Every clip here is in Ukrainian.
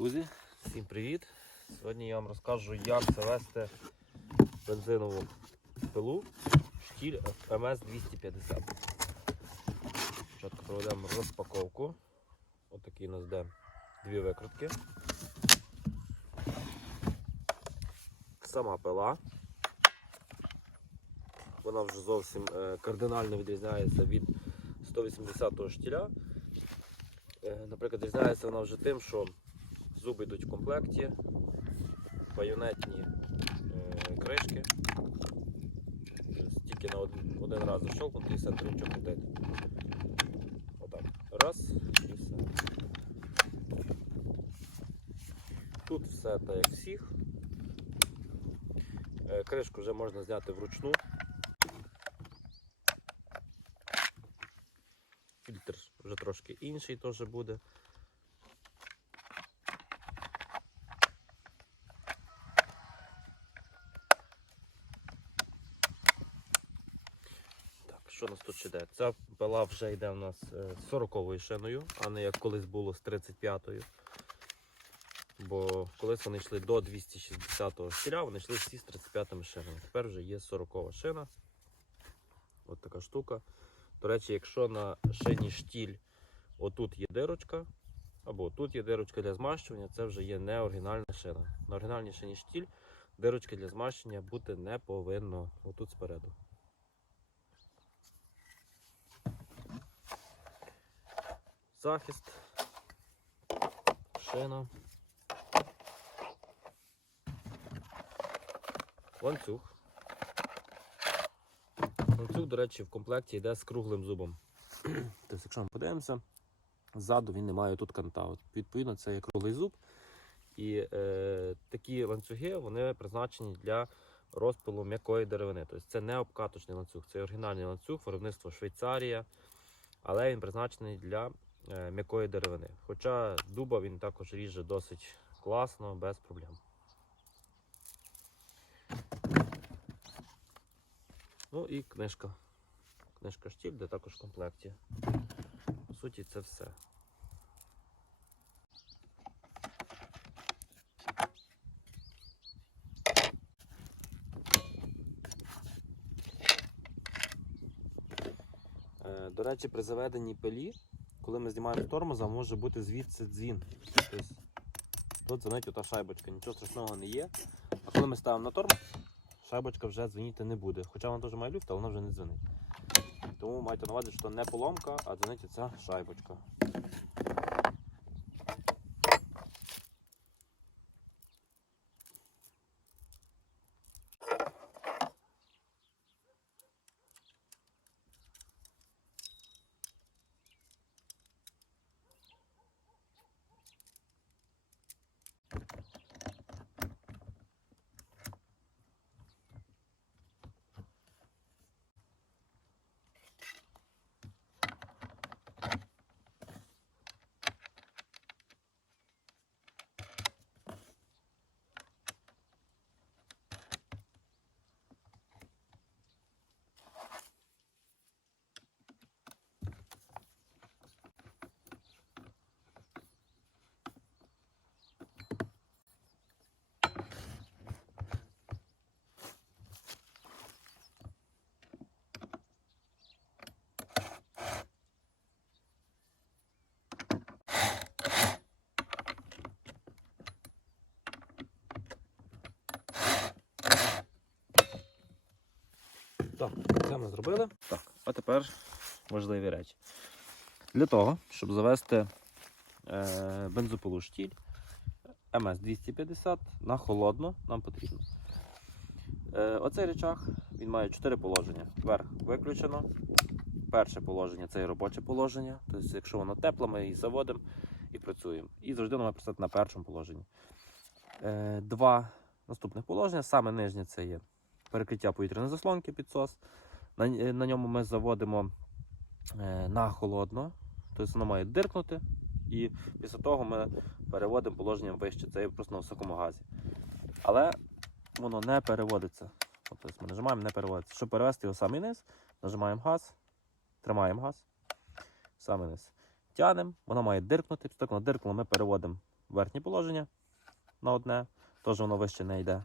Друзі, всім привіт! Сьогодні я вам розкажу, як завести бензинову пилу штіль МС-250. Спочатку проведемо розпаковку. Отакий у нас де дві викрутки. Сама пила. Вона вже зовсім е, кардинально відрізняється від 180-го штіля. Е, Наприклад, відрізняється вона вже тим, що зуби йдуть в комплекті, байонетні е, кришки. Тільки на один, один раз защолкнути і все нічого крутити. Отак. Раз і все. Тут все так як всіх. Е, Кришку вже можна зняти вручну. Фільтр вже трошки інший теж буде. Так, що нас тут йде? Ця пила вже йде у нас е, з 40-ю шиною, а не як колись було з 35-ю. Бо колись вони йшли до 260-го штиля, вони йшли всі з 35-ми шинами. Тепер вже є 40 шина. От така штука. До речі, якщо на шині штіль отут є дирочка, або тут є дирочка для змащування, це вже є не оригінальна шина. На оригінальній шині штіль дирочки для змащення бути не повинно. Отут спереду. Захист, шина, ланцюг. Ланцюг, до речі, в комплекті йде з круглим зубом. Тобто, якщо ми подивимося, ззаду він не має тут канта. От, відповідно, це є круглий зуб. І е, такі ланцюги вони призначені для розпилу м'якої деревини. Тобто це не обкаточний ланцюг, це оригінальний ланцюг, виробництво Швейцарія, але він призначений для м'якої деревини. Хоча дуба він також ріже досить класно, без проблем. Ну і книжка. Книжка штіль, де також в комплекті. По суті, це все. Е, До речі, при заведенні пилі, коли ми знімаємо з тормоза, може бути звідси дзвін. Тобто, тут дзвонить ота шайбочка, нічого страшного не є. А коли ми ставимо на тормоз, шайбочка вже дзвонити не буде. Хоча вона теж має люфт, але вона вже не дзвонить. Тому майте на увазі, що не поломка, а дзвонить ця шайбочка. Так, це ми зробили. Так, а тепер важливі речі. Для того, щоб завести е, бензопилу штіль МС-250 на холодно, нам потрібно. Е, оцей речах він має 4 положення. Вверх виключено. Перше положення це робоче положення. Тобто, якщо воно тепле, ми її заводимо і працюємо. І завжди воно має працювати на першому положенні. Е, два наступних положення. Саме нижнє це є перекриття повітряної заслонки підсос. На, е, на ньому ми заводимо е, на холодно, тобто воно має диркнути, і після того ми переводимо положення вище. Це просто на високому газі. Але воно не переводиться. Тобто ми нажимаємо, не переводиться. Щоб перевести його самий низ, нажимаємо газ, тримаємо газ, самий низ. тянемо, вона має диркнути. Після того, вона ми переводимо верхнє положення на одне, теж воно вище не йде.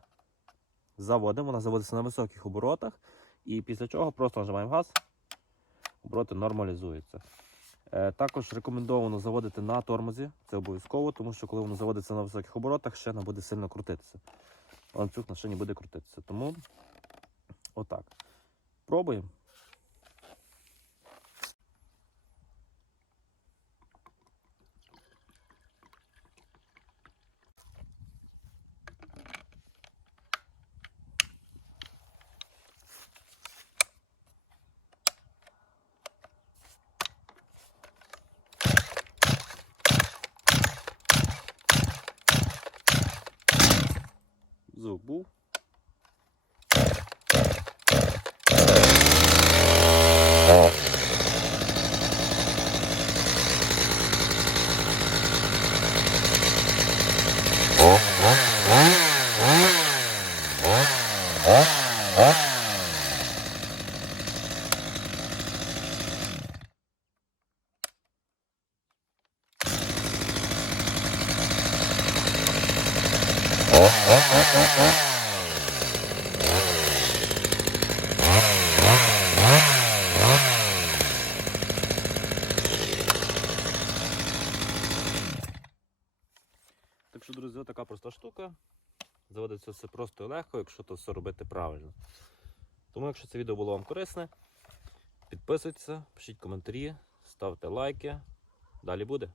Заводимо, вона заводиться на високих оборотах. І після чого просто нажимаємо газ, обороти нормалізуються. Е, також рекомендовано заводити на тормозі, це обов'язково, тому що коли воно заводиться на високих оборотах, не буде сильно крутитися. Ланцюг на шині буде крутитися. Тому отак. Пробуємо. Oh, oh, oh, oh, oh. Проста штука. Заводиться все просто і легко, якщо то все робити правильно. Тому, якщо це відео було вам корисне, підписуйтесь, пишіть коментарі, ставте лайки. Далі буде.